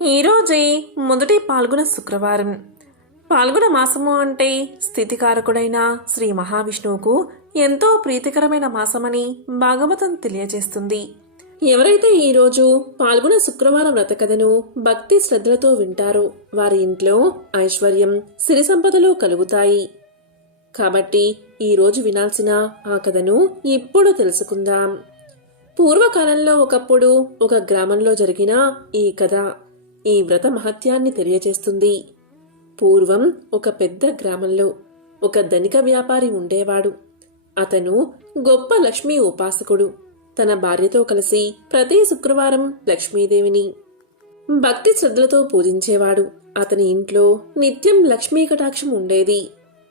ఈరోజే మొదటి పాల్గొన శుక్రవారం. పాల్గొన మాసము అంటే స్థితికారకుడైన శ్రీ మహావిష్ణువుకు ఎంతో ప్రీతికరమైన మాసమని భాగవతం తెలియజేస్తుంది. ఎవరైతే ఈరోజు పాల్గొన శుక్రవారం వ్రతకథను భక్తి శ్రద్ధలతో వింటారో వారి ఇంట్లో ఐశ్వర్యం, సిరి సంపదలు కలుగుతాయి. కాబట్టి ఈరోజు వినాల్సిన ఆ కథను ఇప్పుడు తెలుసుకుందాం. పూర్వకాలంలో ఒకప్పుడు ఒక గ్రామంలో జరిగిన ఈ కథ ఈ వ్రత మహత్యాన్ని తెలియజేస్తుంది. పూర్వం ఒక పెద్ద గ్రామంలో ఒక ధనిక వ్యాపారి ఉండేవాడు. అతను గొప్ప లక్ష్మీ ఉపాసకుడు. తన భార్యతో కలిసి ప్రతి శుక్రవారం లక్ష్మీదేవిని భక్తి శ్రద్ధలతో పూజించేవాడు. అతని ఇంట్లో నిత్యం లక్ష్మీ కటాక్షం ఉండేది.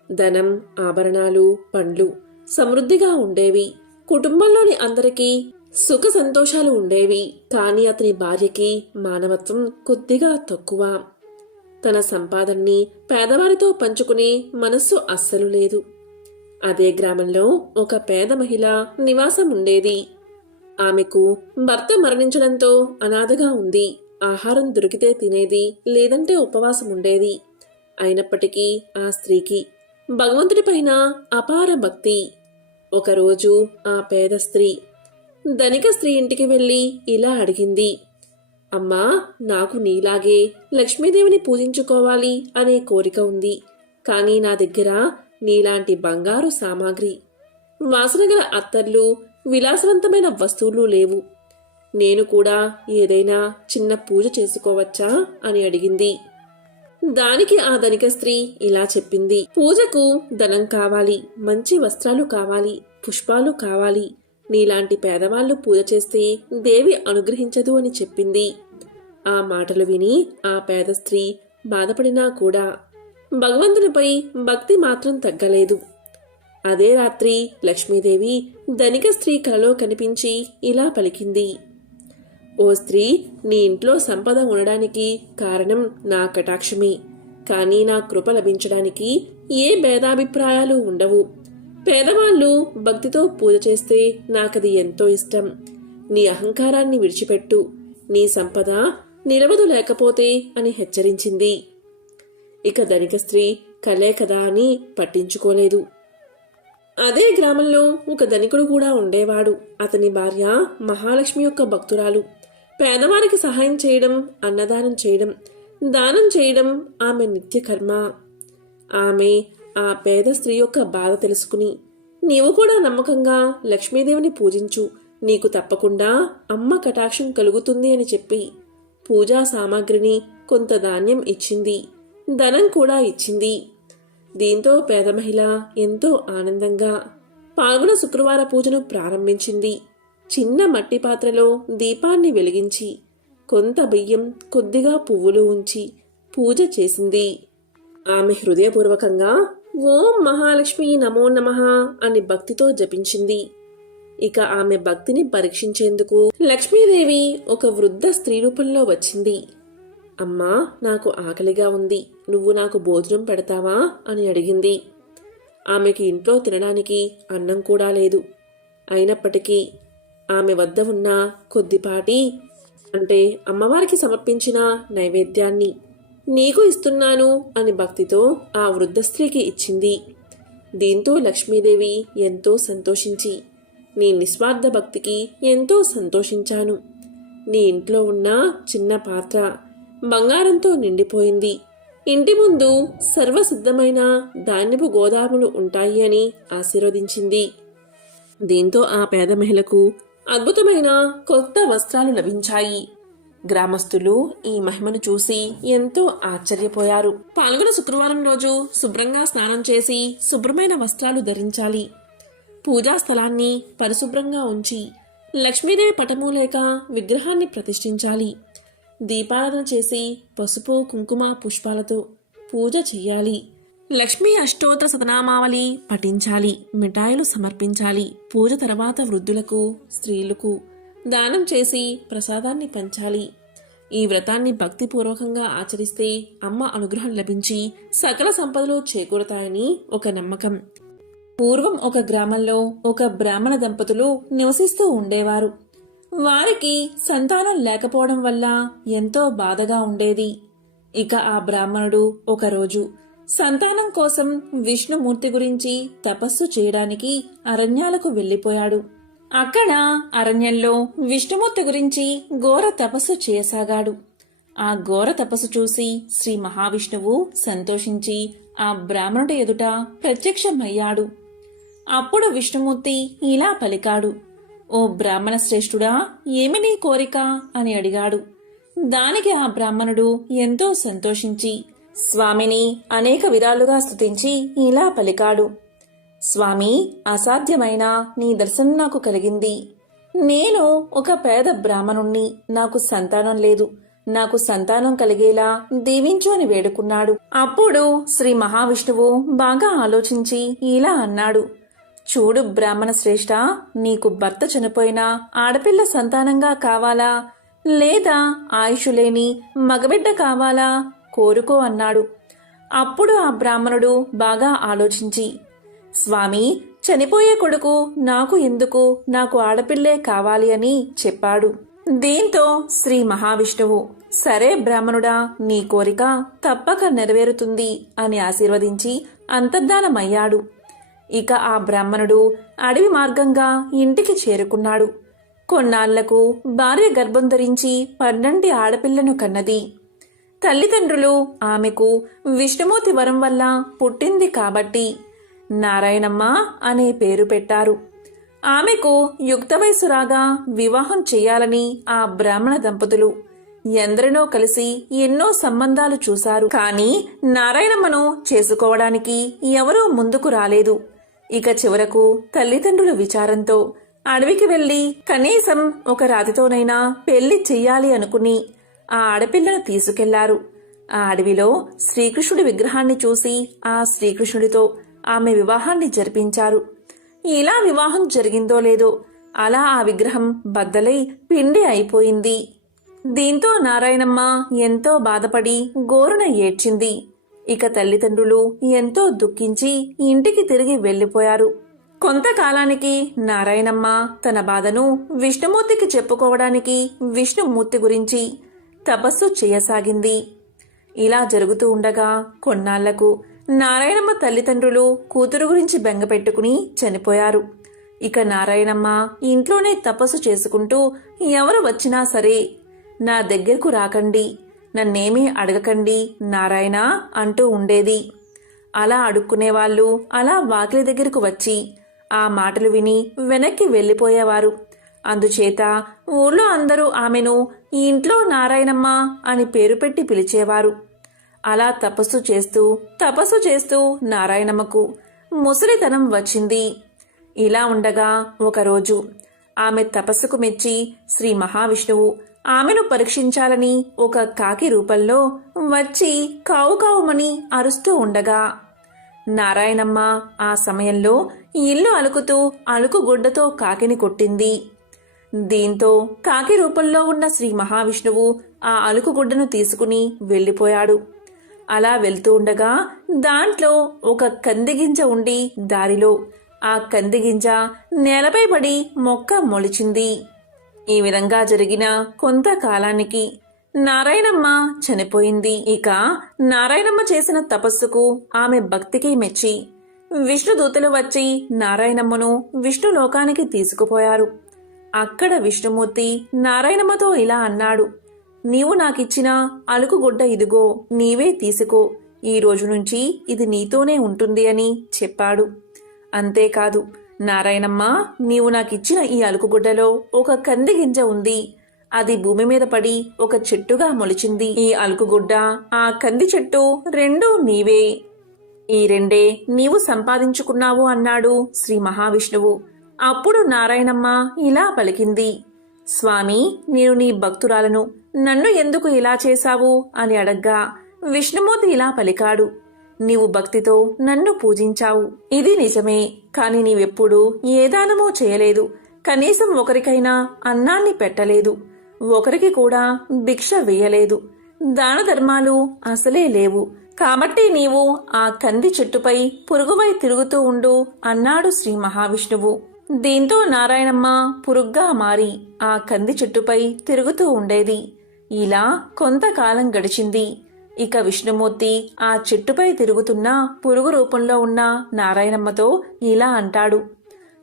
ధనం, ఆభరణాలు, పండ్లు సమృద్ధిగా ఉండేవి. కుటుంబంలోని అందరికీ సుఖ సంతోషాలు ఉండేవి. కాని అతని భార్యకి మానవత్వం కొద్దిగా తక్కువ. తన సంపాదన్ని పేదవారితో పంచుకునే మనస్సు అస్సలు లేదు. అదే గ్రామంలో ఒక పేద మహిళ నివాసం ఉండేది. ఆమెకు భర్త మరణించడంతో అనాథగా ఉంది. ఆహారం దొరికితే తినేది, లేదంటే ఉపవాసం ఉండేది. అయినప్పటికీ ఆ స్త్రీకి భగవంతుడిపైన అపార భక్తి. ఒకరోజు ఆ పేద స్త్రీ ధనిక స్త్రీ ఇంటికి వెళ్లి ఇలా అడిగింది, అమ్మా, నాకు నీలాగే లక్ష్మీదేవిని పూజించుకోవాలి అనే కోరిక ఉంది. కానీ నా దగ్గర నీలాంటి బంగారు సామాగ్రి, వాసనగల అత్తర్లు, విలాసవంతమైన వస్తువులు లేవు. నేను కూడా ఏదైనా చిన్న పూజ చేసుకోవచ్చా అని అడిగింది. దానికి ఆ ధనిక స్త్రీ ఇలా చెప్పింది, పూజకు ధనం కావాలి, మంచి వస్త్రాలు కావాలి, పుష్పాలు కావాలి. నీలాంటి పేదవాళ్లు పూజ చేస్తే దేవి అనుగ్రహించదు అని చెప్పింది. ఆ మాటలు విని ఆ పేద స్త్రీ బాధపడినా కూడా భగవంతునిపై భక్తి మాత్రం తగ్గలేదు. అదే రాత్రి లక్ష్మీదేవి ధనిక స్త్రీ కలలో కనిపించి ఇలా పలికింది, ఓ స్త్రీ, నీ ఇంట్లో సంపద ఉండడానికి కారణం నా కటాక్షమే. కానీ నా కృప లభించడానికి ఏ భేదాభిప్రాయాలు ఉండవు. పేదవాళ్లు భక్తితో పూజ చేస్తే నాకది ఎంతో ఇష్టం. నీ అహంకారాన్ని విడిచిపెట్టు, నీ సంపద నిలవదు లేకపోతే అని హెచ్చరించింది. ఇక ధనిక స్త్రీ కలే కదా అని పట్టించుకోలేదు. అదే గ్రామంలో ఒక ధనికుడు కూడా ఉండేవాడు. అతని భార్య మహాలక్ష్మి యొక్క భక్తురాలు. పేదవారికి సహాయం చేయడం, అన్నదానం చేయడం, దానం చేయడం ఆమె నిత్య కర్మ. ఆమె ఆ పేద స్త్రీ యొక్క బాధ తెలుసుకుని, నీవు కూడా నమ్మకంగా లక్ష్మీదేవిని పూజించు, నీకు తప్పకుండా అమ్మ కటాక్షం కలుగుతుంది అని చెప్పి పూజా సామాగ్రిని, కొంత ధాన్యం ఇచ్చింది, ధనం కూడా ఇచ్చింది. దీంతో పేద మహిళ ఎంతో ఆనందంగా పాల్గొన శుక్రవార పూజను ప్రారంభించింది. చిన్న మట్టి పాత్రలో దీపాన్ని వెలిగించి కొంత బియ్యం, కొద్దిగా పువ్వులు ఉంచి పూజ చేసింది. ఆమె హృదయపూర్వకంగా ఓం మహాలక్ష్మి నమో నమః అని భక్తితో జపించింది. ఇక ఆమె భక్తిని పరీక్షించేందుకు లక్ష్మీదేవి ఒక వృద్ధ స్త్రీ రూపంలో వచ్చింది. అమ్మా, నాకు ఆకలిగా ఉంది, నువ్వు నాకు భోజనం పెడతావా అని అడిగింది. ఆమెకి ఇంట్లో తినడానికి అన్నం కూడా లేదు. అయినప్పటికీ ఆమె వద్ద ఉన్న కొద్దిపాటి అంటే అమ్మవారికి సమర్పించిన నైవేద్యాన్ని నీకు ఇస్తున్నాను అని భక్తితో ఆ వృద్ధ స్త్రీకి ఇచ్చింది. దీంతో లక్ష్మీదేవి ఎంతో సంతోషించి, నీ నిస్వార్థ భక్తికి ఎంతో సంతోషించాను. నీ ఇంట్లో ఉన్న చిన్న పాత్ర బంగారంతో నిండిపోయింది. ఇంటి ముందు సర్వసిద్ధమైన ధాన్యపు గోదాములు ఉంటాయి అని ఆశీర్వదించింది. దీంతో ఆ పేద మహిళకు అద్భుతమైన కొత్త వస్త్రాలు లభించాయి. గ్రామస్తులు ఈ మహిమను చూసి ఎంతో ఆశ్చర్యపోయారు. పాల్గొన శుక్రవారం రోజు శుభ్రంగా స్నానం చేసి శుభ్రమైన వస్త్రాలు ధరించాలి. పూజా స్థలాన్ని పరిశుభ్రంగా ఉంచి లక్ష్మీదేవి పటము లేక విగ్రహాన్ని ప్రతిష్ఠించాలి. దీపారాధన చేసి పసుపు, కుంకుమ, పుష్పాలతో పూజ చెయ్యాలి. లక్ష్మీ అష్టోత్తర శతనామావళి పఠించాలి. మిఠాయిలు సమర్పించాలి. పూజ తర్వాత వృద్ధులకు, స్త్రీలకు దానం చేసి ప్రసాదాన్ని పంచాలి. ఈ వ్రతాన్ని భక్తిపూర్వకంగా ఆచరిస్తే అమ్మ అనుగ్రహం లభించి సకల సంపదలు చేకూరుతాయని ఒక నమ్మకం. పూర్వం ఒక గ్రామంలో ఒక బ్రాహ్మణ దంపతులు నివసిస్తూ ఉండేవారు. వారికి సంతానం లేకపోవడం వల్ల ఎంతో బాధగా ఉండేది. ఇక ఆ బ్రాహ్మణుడు ఒకరోజు సంతానం కోసం విష్ణుమూర్తి గురించి తపస్సు చేయడానికి అరణ్యాలకు వెళ్లిపోయాడు. అక్కడ అరణ్యంలో విష్ణుమూర్తి గురించి ఘోర తపస్సు చేయసాగాడు. ఆ ఘోర తపస్సు చూసి శ్రీ మహావిష్ణువు సంతోషించి ఆ బ్రాహ్మణుడి ఎదుట ప్రత్యక్షమయ్యాడు. అప్పుడు విష్ణుమూర్తి ఇలా పలికాడు, ఓ బ్రాహ్మణ శ్రేష్ఠుడా, ఏమి నీ కోరిక అని అడిగాడు. దానికి ఆ బ్రాహ్మణుడు ఎంతో సంతోషించి స్వామిని అనేక విధాలుగా స్తుతించి ఇలా పలికాడు, స్వామి, అసాధ్యమైన నీ దర్శనం నాకు కలిగింది. నేను ఒక పేద బ్రాహ్మణుణ్ణి, నాకు సంతానం లేదు, నాకు సంతానం కలిగేలా దీవించు అని వేడుకున్నాడు. అప్పుడు శ్రీ మహావిష్ణువు బాగా ఆలోచించి ఇలా అన్నాడు, చూడు బ్రాహ్మణ శ్రేష్ఠ, నీకు భర్త చనిపోయిన ఆడపిల్ల సంతానంగా కావాలా లేదా ఆయుషు లేని మగబిడ్డ కావాలా కోరుకో అన్నాడు. అప్పుడు ఆ బ్రాహ్మణుడు బాగా ఆలోచించి, స్వామి, చనిపోయే కొడుకు నాకు ఎందుకు, నాకు ఆడపిల్లే కావాలి అని చెప్పాడు. దీంతో శ్రీ మహావిష్ణువు, సరే బ్రాహ్మణుడా, నీ కోరిక తప్పక నెరవేరుతుంది అని ఆశీర్వదించి అంతర్ధానమయ్యాడు. ఇక ఆ బ్రాహ్మణుడు అడవి మార్గంగా ఇంటికి చేరుకున్నాడు. కొన్నాళ్లకు భార్య గర్భం ధరించి 12 ఆడపిల్లను కన్నది. తల్లిదండ్రులు ఆమెకు విష్ణుమూర్తి వరం వల్ల పుట్టింది కాబట్టి నారాయణమ్మ అనే పేరు పెట్టారు. ఆమెకు యుక్త వయసు రాగా వివాహం చెయ్యాలని ఆ బ్రాహ్మణ దంపతులు ఎందరినో కలిసి ఎన్నో సంబంధాలు చూశారు. కానీ నారాయణమ్మను చేసుకోవడానికి ఎవరూ ముందుకు రాలేదు. ఇక చివరకు తల్లిదండ్రుల విచారంతో అడవికి వెళ్లి కనీసం ఒక రాతితోనైనా పెళ్లి చెయ్యాలి అనుకుని ఆ ఆడపిల్లను తీసుకెళ్లారు. ఆ అడవిలో శ్రీకృష్ణుడి విగ్రహాన్ని చూసి ఆ శ్రీకృష్ణుడితో ఆమె వివాహాన్ని జరిపించారు. ఇలా వివాహం జరిగిందో లేదో అలా ఆ విగ్రహం బద్దలై పిండి అయిపోయింది. దీంతో నారాయణమ్మ ఎంతో బాధపడి గోరున ఏడ్చింది. ఇక తల్లిదండ్రులు ఎంతో దుఃఖించి ఇంటికి తిరిగి వెళ్లిపోయారు. కొంతకాలానికి నారాయణమ్మ తన బాధను విష్ణుమూర్తికి చెప్పుకోవడానికి విష్ణుమూర్తి గురించి తపస్సు చేయసాగింది. ఇలా జరుగుతూ ఉండగా కొన్నాళ్లకు నారాయణమ్మ తల్లిదండ్రులు కూతురు గురించి బెంగపెట్టుకుని చనిపోయారు. ఇక నారాయణమ్మ ఇంట్లోనే తపస్సు చేసుకుంటూ ఎవరు వచ్చినా సరే నా దగ్గరకు రాకండి, నన్నేమీ అడగకండి నారాయణ అంటూ ఉండేది. అలా అడుక్కునేవాళ్లు అలా వాకిలి దగ్గరకు వచ్చి ఆ మాటలు విని వెనక్కి వెళ్లిపోయేవారు. అందుచేత ఊళ్ళో అందరూ ఆమెను ఈ ఇంట్లో నారాయణమ్మ అని పేరు పెట్టి పిలిచేవారు. అలా తపస్సు చేస్తూ నారాయణమ్మకు ముసలితనం వచ్చింది. ఇలా ఉండగా ఒకరోజు ఆమె తపస్సుకు మెచ్చి శ్రీ మహావిష్ణువు ఆమెను పరీక్షించాలని ఒక కాకి రూపంలో వచ్చి కావు కావుమని అరుస్తూ ఉండగా నారాయణమ్మ ఆ సమయంలో ఇల్లు అలుకుతూ అలుకుగుడ్డతో కాకిని కొట్టింది. దీంతో కాకి రూపంలో ఉన్న శ్రీ మహావిష్ణువు ఆ అలుకుగుడ్డను తీసుకుని వెళ్లిపోయాడు. అలా వెళ్తూ ఉండగా దాంట్లో ఒక కందిగింజ ఉండి దారిలో ఆ కందిగింజ నేలపై పడి మొక్క మొలిచింది. ఈ విధంగా జరిగిన కొంతకాలానికి నారాయణమ్మ చనిపోయింది. ఇక నారాయణమ్మ చేసిన తపస్సుకు ఆమె భక్తికి మెచ్చి విష్ణుదూతలు వచ్చి నారాయణమ్మను విష్ణులోకానికి తీసుకుపోయారు. అక్కడ విష్ణుమూర్తి నారాయణమ్మతో ఇలా అన్నాడు, నీవు నాకిచ్చిన అలుకుగుడ్డ ఇదిగో, నీవే తీసుకో, ఈ రోజు నుంచి ఇది నీతోనే ఉంటుంది అని చెప్పాడు. అంతేకాదు, నారాయణమ్మ, నీవు నాకిచ్చిన ఈ అలుకుగుడ్డలో ఒక కంది గింజ ఉంది, అది భూమి మీద పడి ఒక చెట్టుగా మొలిచింది. ఈ అలుకుగుడ్డ ఆ కంది చెట్టు రెండూ నీవే, ఈ రెండే నీవు సంపాదించుకున్నావు అన్నాడు శ్రీ మహావిష్ణువు. అప్పుడు నారాయణమ్మ ఇలా పలికింది, స్వామి, నేను నీ భక్తురాలను, నన్ను ఎందుకు ఇలా చేశావు అని అడగ్గా విష్ణుమూర్తి ఇలా పలికాడు, నీవు భక్తితో నన్ను పూజించావు, ఇది నిజమే. కాని నీవెప్పుడూ ఏ దానమూ చేయలేదు, కనీసం ఒకరికైనా అన్నాన్ని పెట్టలేదు, ఒకరికి కూడా భిక్ష వేయలేదు, దాన ధర్మాలు అసలే లేవు. కాబట్టి నీవు ఆ కంది చెట్టుపై పురుగువై తిరుగుతూ ఉండు అన్నాడు శ్రీ మహావిష్ణువు. దీంతో నారాయణమ్మ పురుగ్గా మారి ఆ కంది చెట్టుపై తిరుగుతూ ఉండేది. ఇలా కొంతకాలం గడిచింది. ఇక విష్ణుమూర్తి ఆ చెట్టుపై తిరుగుతున్న పురుగు రూపంలో ఉన్న నారాయణమ్మతో ఇలా అంటాడు.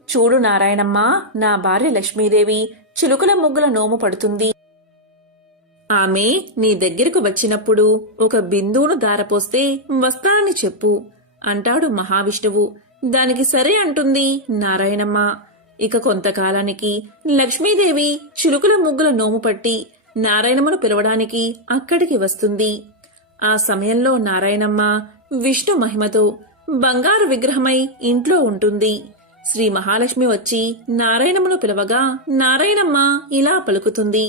చూడు నారాయణమ్మ, నా భార్య లక్ష్మీదేవి చిలుకల ముగ్గుల నోము పడుతుంది. ఆమె నీ దగ్గరకు వచ్చినప్పుడు ఒక బిందువును దారపోస్తే వస్తానని చెప్పు అంటాడు మహావిష్ణువు. దానికి సరే అంటుంది నారాయణమ్మ. ఇక కొంతకాలానికి లక్ష్మీదేవి చిలుకల ముగ్గుల నోము పట్టి నారాయణమ్మను పిలవడానికి అక్కడికి వస్తుంది. ఆ సమయంలో నారాయణమ్మ విష్ణు మహిమతో బంగారు విగ్రహమై ఇంట్లో ఉంటుంది. శ్రీ మహాలక్ష్మి వచ్చి నారాయణమ్మను పిలవగా నారాయణమ్మ ఇలా పలుకుతుంది.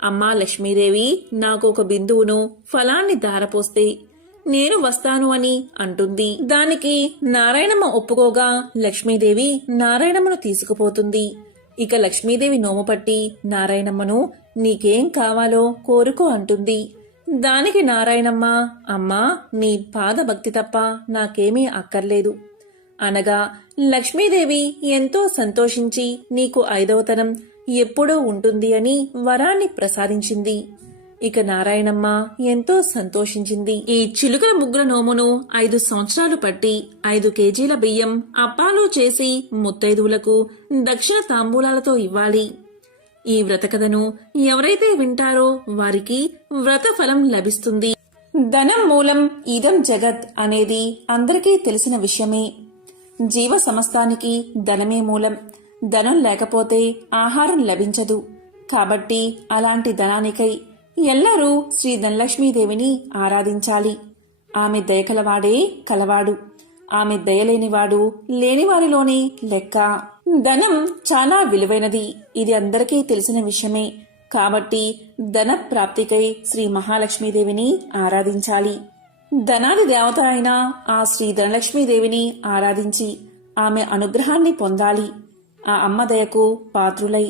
అమ్మా లక్ష్మీదేవి, నాకు ఒక బిందువును ఫలాన్ని దారపోస్తే నేను వస్తాను అని అంటుంది. దానికి నారాయణమ్మ ఒప్పుకోగా లక్ష్మీదేవి నారాయణమ్మను తీసుకుపోతుంది. ఇక లక్ష్మీదేవి నోము పట్టి నారాయణమ్మను నీకేం కావాలో కోరుకో అంటుంది. దానికి నారాయణమ్మ, అమ్మా నీ పాదభక్తి తప్ప నాకేమీ అక్కర్లేదు అనగా లక్ష్మీదేవి ఎంతో సంతోషించి నీకు 5వ తరం ఎప్పుడూ ఉంటుంది అని వరాన్ని ప్రసాదించింది. ఇక నారాయణమ్మ ఎంతో సంతోషించింది. ఈ చిలుకల ముగ్గుల నోమును 5 సంవత్సరాలు పట్టి 5 కేజీల బియ్యం అప్పాలు చేసి ముత్తైదువులకు దక్షిణ తాంబూలాలతో ఇవ్వాలి. ఈ వ్రతకథను ఎవరైతే వింటారో వారికి వ్రత ఫలం లభిస్తుంది. ధనం మూలం ఇదం జగత్ అనేది అందరికీ తెలిసిన విషయమే. జీవ సమస్తానికి ధనమే మూలం. ధనం లేకపోతే ఆహారం లభించదు. కాబట్టి అలాంటి ధనానికై ఎల్లరూ శ్రీ ధనలక్ష్మీదేవిని ఆరాధించాలి. ఆమె దయకలవాడే కలవాడు. ఆమె దయలేనివాడు లేనివారిలోనే లెక్క. ధనం చాలా విలువైనది. ఇది అందరికీ తెలిసిన విషయమే. కాబట్టి ధన ప్రాప్తికై శ్రీ మహాలక్ష్మీదేవిని ఆరాధించాలి. ధనాది దేవత అయిన ఆ శ్రీ ధనలక్ష్మీదేవిని ఆరాధించి ఆమె అనుగ్రహాన్ని పొందాలి. ఆ అమ్మ దయకు పాత్రులై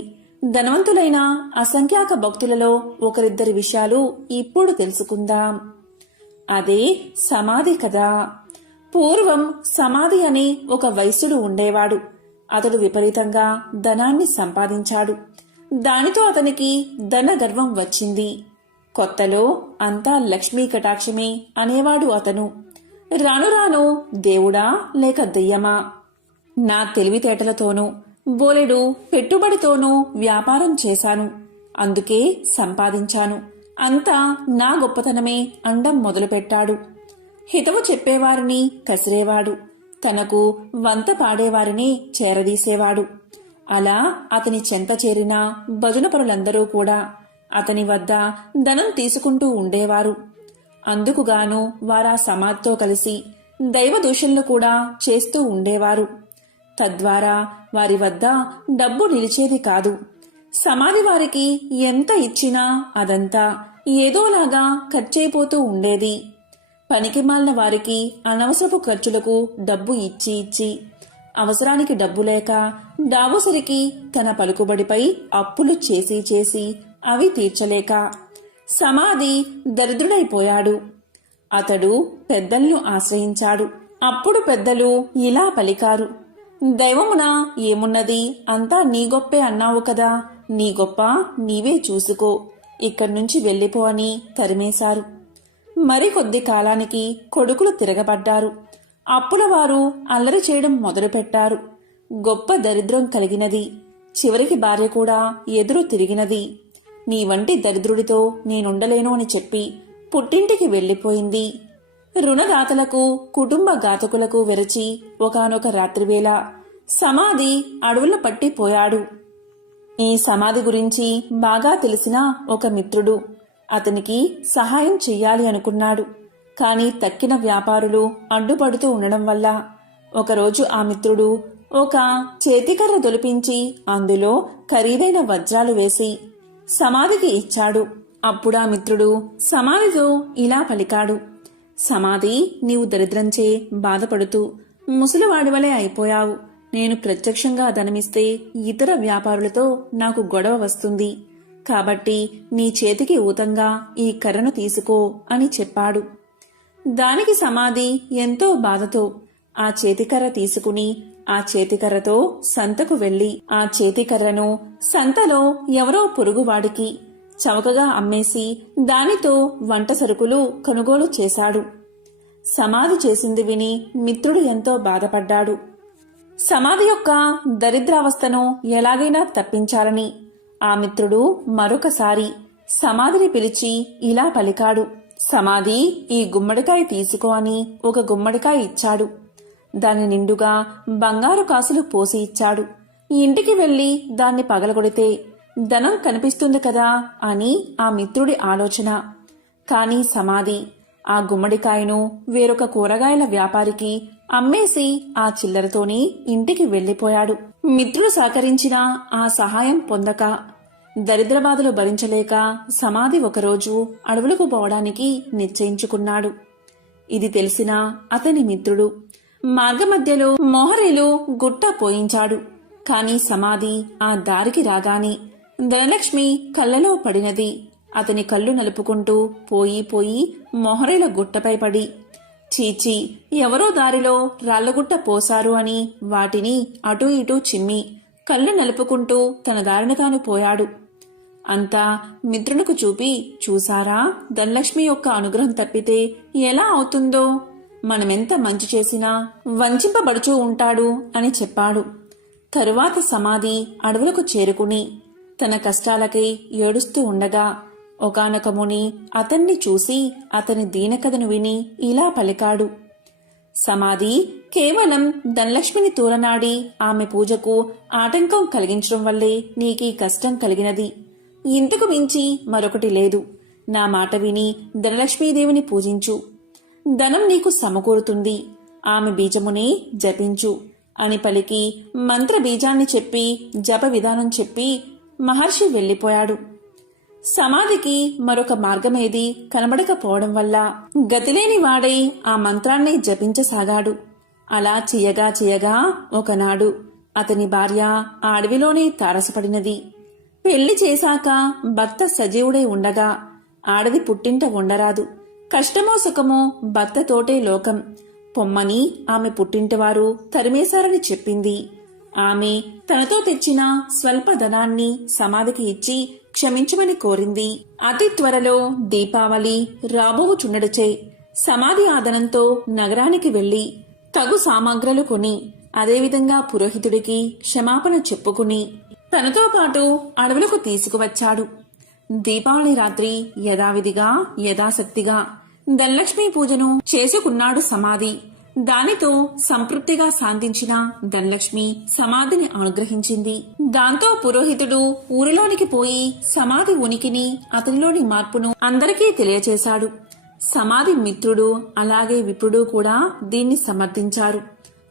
ధనవంతులైన అసంఖ్యాక భక్తులలో ఒకరిద్దరి విషయాలు ఇప్పుడు తెలుసుకుందాం. అదే సమాధి కదా. పూర్వం సమాధి అనే ఒక వైశ్యుడు ఉండేవాడు. అతడు విపరీతంగా ధనాన్ని సంపాదించాడు. దానితో అతనికి ధన గర్వం వచ్చింది. కొత్తలో అంతా లక్ష్మీ కటాక్షమే అనేవాడు అతను. రాను రాను దేవుడా లేక దెయ్యమా, నా తెలివితేటలతోనూ బోలెడు పెట్టుబడితోనూ వ్యాపారం చేశాను, అందుకే సంపాదించాను, అంతా నా గొప్పతనమే అండం మొదలుపెట్టాడు. హితవు చెప్పేవారిని కసిరేవాడు, తనకు వంత పాడేవారిని చేరదీసేవాడు. అలా అతని చెంత చేరిన భజనపరులందరూ కూడా అతని వద్ద ధనం తీసుకుంటూ ఉండేవారు. అందుకుగాను వారా సమాధితో కలిసి దైవ దూషణలు కూడా చేస్తూ ఉండేవారు. తద్వారా వారి వద్ద డబ్బు నిలిచేది కాదు. సమాధి వారికి ఎంత ఇచ్చినా అదంతా ఏదోలాగా ఖర్చయిపోతూ ఉండేది. పనికిమాలిన వారికి అనవసరపు ఖర్చులకు డబ్బు ఇచ్చి ఇచ్చి అవసరానికి డబ్బు లేక డాబోసరికి తన పలుకుబడిపై అప్పులు చేసి చేసి అవి తీర్చలేక సమాధి దరిద్రుడైపోయాడు. అతడు పెద్దలను ఆశ్రయించాడు. అప్పుడు పెద్దలు ఇలా పలికారు. దైవమున ఏమున్నది, అంతా నీ గొప్పే అన్నావు కదా, నీ గొప్ప నీవే చూసుకో, ఇక్కడ్నుంచి వెళ్ళిపో అని తరిమేశారు. మరికొద్ది కాలానికి కొడుకులు తిరగబడ్డారు. అప్పుల వారు అల్లరి చేయడం మొదలుపెట్టారు. గొప్ప దరిద్రం కలిగినది. చివరికి భార్య కూడా ఎదురు తిరిగినది. నీ వంటి దరిద్రుడితో నేనుండలేను అని చెప్పి పుట్టింటికి వెళ్ళిపోయింది. రుణదాతలకు కుటుంబ ఘాతకులకు వెరచి ఒకానొక రాత్రివేళ సమాధి అడవుల పట్టిపోయాడు. ఈ సమాధి గురించి బాగా తెలిసిన ఒక మిత్రుడు అతనికి సహాయం చెయ్యాలి అనుకున్నాడు. కాని తక్కిన వ్యాపారులు అడ్డుపడుతూ ఉండడం వల్ల ఒకరోజు ఆ మిత్రుడు ఒక చేతికర్ర దొలిపించి అందులో ఖరీదైన వజ్రాలు వేసి సమాధికి ఇచ్చాడు. అప్పుడా మిత్రుడు సమాధితో ఇలా పలికాడు. సమాధి, నీవు దరిద్రంచే బాధపడుతూ ముసలివాడివలే అయిపోయావు. నేను ప్రత్యక్షంగా ధనమిస్తే ఇతర వ్యాపారులతో నాకు గొడవ వస్తుంది. కాబట్టి నీ చేతికి ఊతంగా ఈ కర్రను తీసుకో అని చెప్పాడు. దానికి సమాధి ఎంతో బాధతో ఆ చేతికర్ర తీసుకుని ఆ చేతికర్రతో సంతకు వెళ్లి ఆ చేతికర్రను సంతలో ఎవరో పొరుగువాడికి చవకగా అమ్మేసి దానితో వంట సరుకులు కొనుగోలు చేశాడు. సమాధి చేసింది విని మిత్రుడు ఎంతో బాధపడ్డాడు. సమాధి యొక్క దరిద్రావస్థను ఎలాగైనా తప్పించాలని ఆ మిత్రుడు మరొకసారి సమాధిని పిలిచి ఇలా పలికాడు. సమాధి, ఈ గుమ్మడికాయ తీసుకో అని ఒక గుమ్మడికాయ ఇచ్చాడు. దాని నిండుగా బంగారు కాసులు పోసి ఇచ్చాడు. ఇంటికి వెళ్లి దాన్ని పగలగొడితే ధనం కనిపిస్తుంది కదా అని ఆ మిత్రుడి ఆలోచన. కాని సమాధి ఆ గుమ్మడికాయను వేరొక కూరగాయల వ్యాపారికి అమ్మేసి ఆ చిల్లరతోని ఇంటికి వెళ్లిపోయాడు. మిత్రుడు సహకరించినా ఆ సహాయం పొందక దరిద్రబాధలు భరించలేక సమాధి ఒకరోజు అడవులకు పోవడానికి నిశ్చయించుకున్నాడు. ఇది తెలిసిన అతని మిత్రుడు మార్గమధ్యలో మోహరీలు గుట్ట పోయించాడు. కాని సమాధి ఆ దారికి రాగానే ధనలక్ష్మి కళ్ళలో పడినది. అతని కళ్ళు నలుపుకుంటూ పోయి మొహరీల గుట్టపై పడి, చీచి, ఎవరో దారిలో రాళ్లగుట్ట పోశారు అని వాటిని అటూ ఇటూ చిమ్మి కళ్ళు నలుపుకుంటూ తన దారిన తాను పోయాడు. అంతా మిత్రునికి చూపి, చూసారా, ధనలక్ష్మి యొక్క అనుగ్రహం తప్పితే ఎలా అవుతుందో, మనమెంత మంచి చేసినా వంచింపబడుచూ ఉంటాడు అని చెప్పాడు. తరువాత సమాధి అడవులకు చేరుకుని తన కష్టాలకై ఏడుస్తూ ఉండగా ఒకానొక ముని అతన్ని చూసి అతని దీనకథను విని ఇలా పలికాడు. సమాధి, కేవలం ధనలక్ష్మిని తూలనాడి ఆమె పూజకు ఆటంకం కలిగించడం వల్లే నీకీ కష్టం కలిగినది. ఇంతకు మించి మరొకటి లేదు. నా మాట విని ధనలక్ష్మీదేవిని పూజించు. ధనం నీకు సమకూరుతుంది. ఆమె బీజమునే జపించు అని పలికి మంత్ర బీజాన్ని చెప్పి జప విధానం చెప్పి మహర్షి వెళ్లిపోయాడు. సమాధికి మరొక మార్గమేది కనబడకపోవడం వల్ల గతిలేని వాడై ఆ మంత్రాన్ని జపించసాగాడు. అలా చేయగా ఒకనాడు అతని భార్య ఆ అడవిలోనే తారసపడినది. పెళ్లి చేశాక భర్త సజీవుడై ఉండగా ఆడది పుట్టింట ఉండరాదు. కష్టమో సుఖమో భర్తతోటే లోకం పొమ్మని ఆమె పుట్టింటివారు తరిమేశారని చెప్పింది. ఆమె తనతో తెచ్చిన స్వల్ప ధనాన్ని సమాధికి ఇచ్చి క్షమించమని కోరింది. అతి త్వరలో దీపావళి రాబోవుచున్నడుచే సమాధి ఆదనంతో నగరానికి వెళ్లి తగు సామాగ్రలు కొని అదేవిధంగా పురోహితుడికి క్షమాపణ చెప్పుకుని తనతో పాటు అడవులకు తీసుకువచ్చాడు. దీపావళి రాత్రి యథావిధిగా యథాశక్తిగా ధనలక్ష్మీ పూజను చేసుకున్నాడు సమాధి. దానితో సంతృప్తిగా శాంతించిన ధనలక్ష్మి సమాధిని అనుగ్రహించింది. దాంతో పురోహితుడు ఊరిలోనికి పోయి సమాధి ఉనికిని అతనిలోని మార్పును అందరికీ తెలియచేశాడు. సమాధి మిత్రుడు అలాగే విప్రుడు కూడా దీన్ని సమర్థించారు.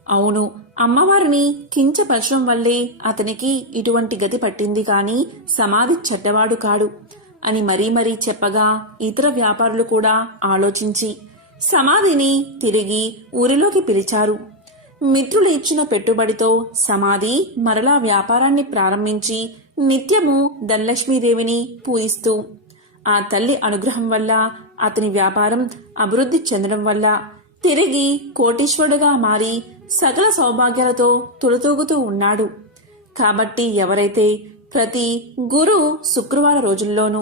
అవును, అమ్మవారిని కించపరచడం వల్లే అతనికి ఇటువంటి గతి పట్టింది కాని సమాధి చెడ్డవాడు కాడు అని మరీ చెప్పగా ఇతర వ్యాపారులు కూడా ఆలోచించి సమాధిని తిరిగి ఊరిలోకి పిలిచారు. మిత్రులు ఇచ్చిన పెట్టుబడితో సమాధి మరలా వ్యాపారాన్ని ప్రారంభించి నిత్యము ధనలక్ష్మీదేవిని పూజిస్తూ ఆ తల్లి అనుగ్రహం వల్ల అతని వ్యాపారం అభివృద్ధి చెందడం వల్ల తిరిగి కోటీశ్వరుడుగా మారి సకల సౌభాగ్యాలతో తులతూగుతూ ఉన్నాడు. కాబట్టి ఎవరైతే ప్రతి గురు శుక్రవార రోజుల్లోనూ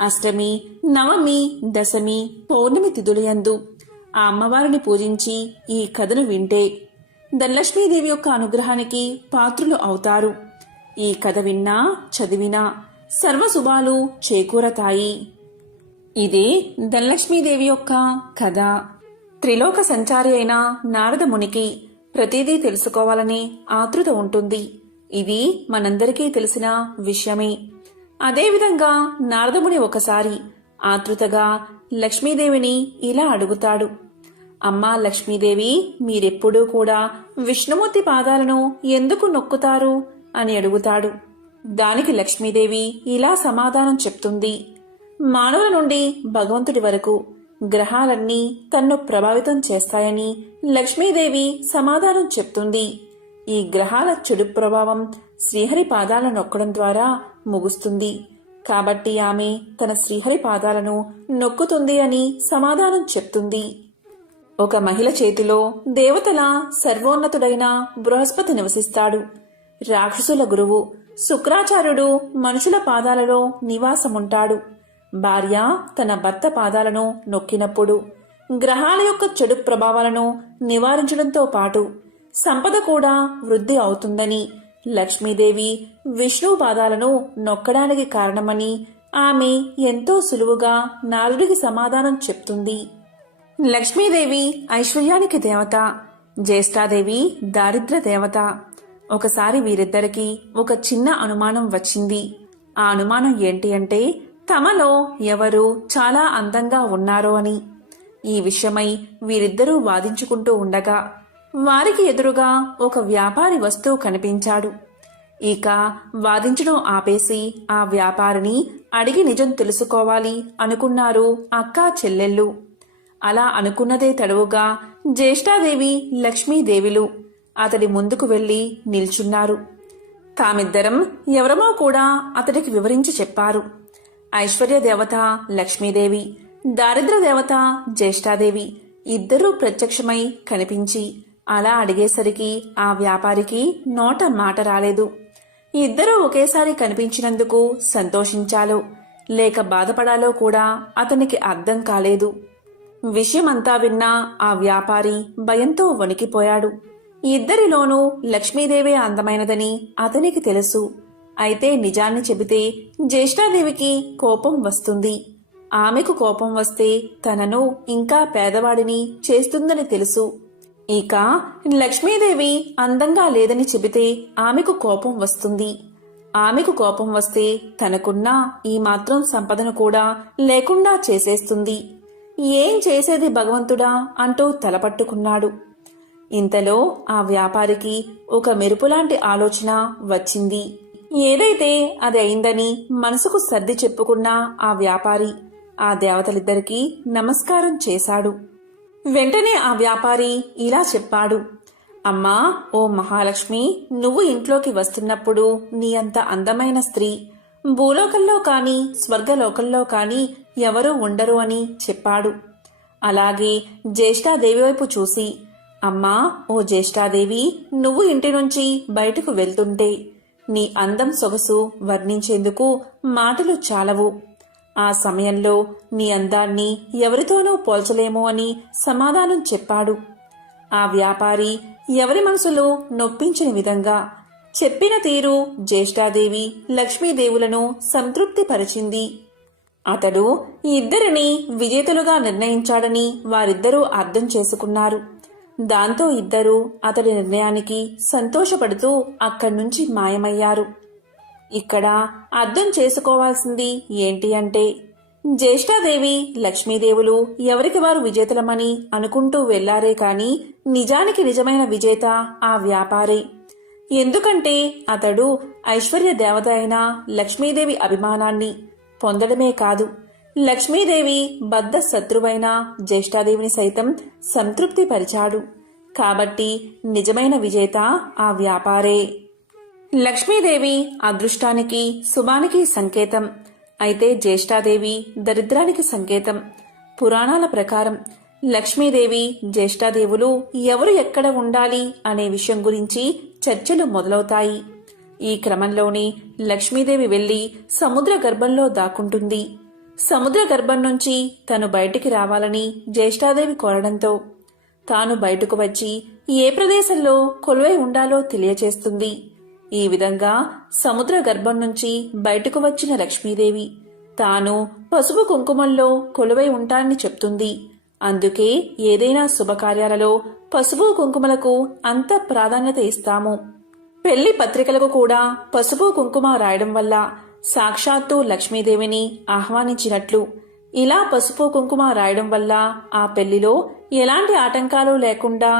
అష్టమి, నవమి, దశమి, పౌర్ణమి తిథులయందు ఆ అమ్మవారిని పూజించి ఈ కథను వింటే ధనలక్ష్మీదేవి యొక్క అనుగ్రహానికి పాత్రులు అవుతారు. ఈ కథ విన్నా చదివినా సర్వశుభాలు చేకూరతాయి. ఇదే ధనలక్ష్మీదేవి యొక్క కథ. త్రిలోక సంచారి అయిన నారద మునికి ప్రతిదీ తెలుసుకోవాలని ఆతృత ఉంటుంది. ఇది మనందరికీ తెలిసిన విషయమే. అదేవిధంగా నారదముని ఒకసారి ఆతృతగా లక్ష్మీదేవిని ఇలా అడుగుతాడు. అమ్మా లక్ష్మీదేవి, మీరెప్పుడూ కూడా విష్ణుమూర్తి పాదాలను ఎందుకు నొక్కుతారు అని అడుగుతాడు. దానికి లక్ష్మీదేవి ఇలా సమాధానం చెప్తుంది. మానవుల నుండి భగవంతుడి వరకు గ్రహాలన్నీ తన్ను ప్రభావితం చేస్తాయని లక్ష్మీదేవి సమాధానం చెప్తుంది. ఈ గ్రహాల చెడు ప్రభావం శ్రీహరి పాదాలను నొక్కడం ద్వారా ముగుస్తుంది. కాబట్టి ఆమె తన శ్రీహరి పాదాలను నొక్కుతుంది అని సమాధానం చెప్తుంది. ఒక మహిళ చేతిలో దేవతల సర్వోన్నతుడైన బృహస్పతి నివసిస్తాడు. రాక్షసుల గురువు శుక్రాచార్యుడు మనుషుల పాదాలలో నివాసముంటాడు. భార్య తన భర్త పాదాలను నొక్కినప్పుడు గ్రహాల యొక్క చెడు ప్రభావాలను నివారించడంతో పాటు సంపద కూడా వృద్ధి అవుతుందని, లక్ష్మీదేవి విష్ణు పాదాలను నొక్కడానికి కారణమని ఆమె ఎంతో సులువుగా నారదుడికి సమాధానం చెప్తుంది. లక్ష్మీదేవి ఐశ్వర్యానికి దేవత, జ్యేష్ఠాదేవి దారిద్ర్య దేవత. ఒకసారి వీరిద్దరికీ ఒక చిన్న అనుమానం వచ్చింది. ఆ అనుమానం ఏంటి అంటే తమలో ఎవరు చాలా అందంగా ఉన్నారో అని. ఈ విషయమై వీరిద్దరూ వాదించుకుంటూ ఉండగా వారికి ఎదురుగా ఒక వ్యాపారి వస్తువు కనిపించాడు. ఇక వాదించడం ఆపేసి ఆ వ్యాపారిని అడిగి నిజం తెలుసుకోవాలి అనుకున్నారు అక్కా చెల్లెళ్ళు. అలా అనుకున్నదే తడువుగా జ్యేష్ఠాదేవి లక్ష్మీదేవిలు అతడి ముందుకు వెళ్లి నిల్చున్నారు. తామిద్దరం ఎవరమో కూడా అతడికి వివరించి చెప్పారు. ఐశ్వర్య దేవత లక్ష్మీదేవి, దారిద్ర్య దేవత జ్యేష్ఠాదేవి ఇద్దరూ ప్రత్యక్షమై కనిపించి అలా అడిగేసరికి ఆ వ్యాపారికి నోట మాట రాలేదు. ఇద్దరూ ఒకేసారి కనిపించినందుకు సంతోషించాలో లేక బాధపడాలో కూడా అతనికి అర్థం కాలేదు. విషయమంతా విన్నా ఆ వ్యాపారి భయంతో వణికిపోయాడు. ఇద్దరిలోనూ లక్ష్మీదేవే అందమైనదని అతనికి తెలుసు. అయితే నిజాన్ని చెబితే జ్యేష్ఠాదేవికి కోపం వస్తుంది. ఆమెకు కోపం వస్తే తనను ఇంకా పేదవాడిని చేస్తుందని తెలుసు. ఇక లక్ష్మీదేవి అందంగా లేదని చెబితే ఆమెకు కోపం వస్తుంది. ఆమెకు కోపం వస్తే తనకున్న ఈ మాత్రం సంపదను కూడా లేకుండా చేసేస్తుంది. ఏం చేసేది భగవంతుడా అంటూ తలపట్టుకున్నాడు. ఇంతలో ఆ వ్యాపారికి ఒక మెరుపులాంటి ఆలోచన వచ్చింది. ఏదైతే అది అయిందని మనసుకు సర్ది చెప్పుకున్న ఆ వ్యాపారి ఆ దేవతలిద్దరికీ నమస్కారం చేశాడు. వెంటనే ఆ వ్యాపారి ఇలా చెప్పాడు. అమ్మా, ఓ మహాలక్ష్మి, నువ్వు ఇంట్లోకి వస్తున్నప్పుడు నీ అంత అందమైన స్త్రీ భూలోకంలో కాని స్వర్గలోకంలో కాని ఎవరూ ఉండరు అని చెప్పాడు. అలాగే జ్యేష్ఠాదేవి వైపు చూసి, అమ్మా, ఓ జ్యేష్ఠాదేవి, నువ్వు ఇంటి నుంచి బయటకు వెళ్తుంటే నీ అందం సొగసు వర్ణించేందుకు మాటలు చాలవు. ఆ సమయంలో నీ అందాన్ని ఎవరితోనూ పోల్చలేమో అని సమాధానం చెప్పాడు. ఆ వ్యాపారి ఎవరి మనసులో నొప్పించిన విధంగా చెప్పిన తీరు జ్యేష్ఠాదేవి లక్ష్మీదేవులను సంతృప్తిపరిచింది. అతడు ఇద్దరిని విజేతలుగా నిర్ణయించాడని వారిద్దరూ అర్థం చేసుకున్నారు. దాంతో ఇద్దరూ అతడి నిర్ణయానికి సంతోషపడుతూ అక్కడ్నుంచి మాయమయ్యారు. ఇక్కడ అర్థం చేసుకోవాల్సింది ఏంటి అంటే జ్యేష్ఠాదేవి లక్ష్మీదేవులు ఎవరికి వారు విజేతలమని అనుకుంటూ వెళ్లారే కాని నిజానికి నిజమైన విజేత ఆ వ్యాపారే. ఎందుకంటే అతడు ఐశ్వర్య దేవత అయిన లక్ష్మీదేవి అభిమానాన్ని పొందడమే కాదు, లక్ష్మీదేవి బద్ధ శత్రువైన జ్యేష్ఠాదేవిని సైతం సంతృప్తిపరిచాడు. కాబట్టి నిజమైన విజేత ఆ వ్యాపారే. లక్ష్మీదేవి అదృష్టానికి శుభానికి సంకేతం. అయితే జ్యేష్ఠాదేవి దరిద్రానికి సంకేతం. పురాణాల ప్రకారం లక్ష్మీదేవి జ్యేష్ఠాదేవులు ఎవరు ఎక్కడ ఉండాలి అనే విషయం గురించి చర్చలు మొదలవుతాయి. ఈ క్రమంలోనే లక్ష్మీదేవి వెళ్లి సముద్ర గర్భంలో దాక్కుంటుంది. సముద్ర గర్భం నుంచి తను బయటికి రావాలని జ్యేష్ఠాదేవి కోరడంతో తాను బయటకు వచ్చి ఏ ప్రదేశంలో కొలువై ఉండాలో తెలియచేస్తుంది. ఈ విధంగా సముద్ర గర్భం నుంచి బయటకు వచ్చిన లక్ష్మీదేవి తాను పసుపు కుంకుమల్లో కొలువై ఉంటానని చెప్తుంది. అందుకే ఏదైనా శుభకార్యాలలో పసుపు కుంకుమలకు అంత ప్రాధాన్యత ఇస్తాము. పెళ్లి పత్రికలకు కూడా పసుపు కుంకుమ రాయడం వల్ల సాక్షాత్తు లక్ష్మీదేవిని ఆహ్వానించినట్లు. ఇలా పసుపు కుంకుమ రాయడం వల్ల ఆ పెళ్లిలో ఎలాంటి ఆటంకాలు లేకుండా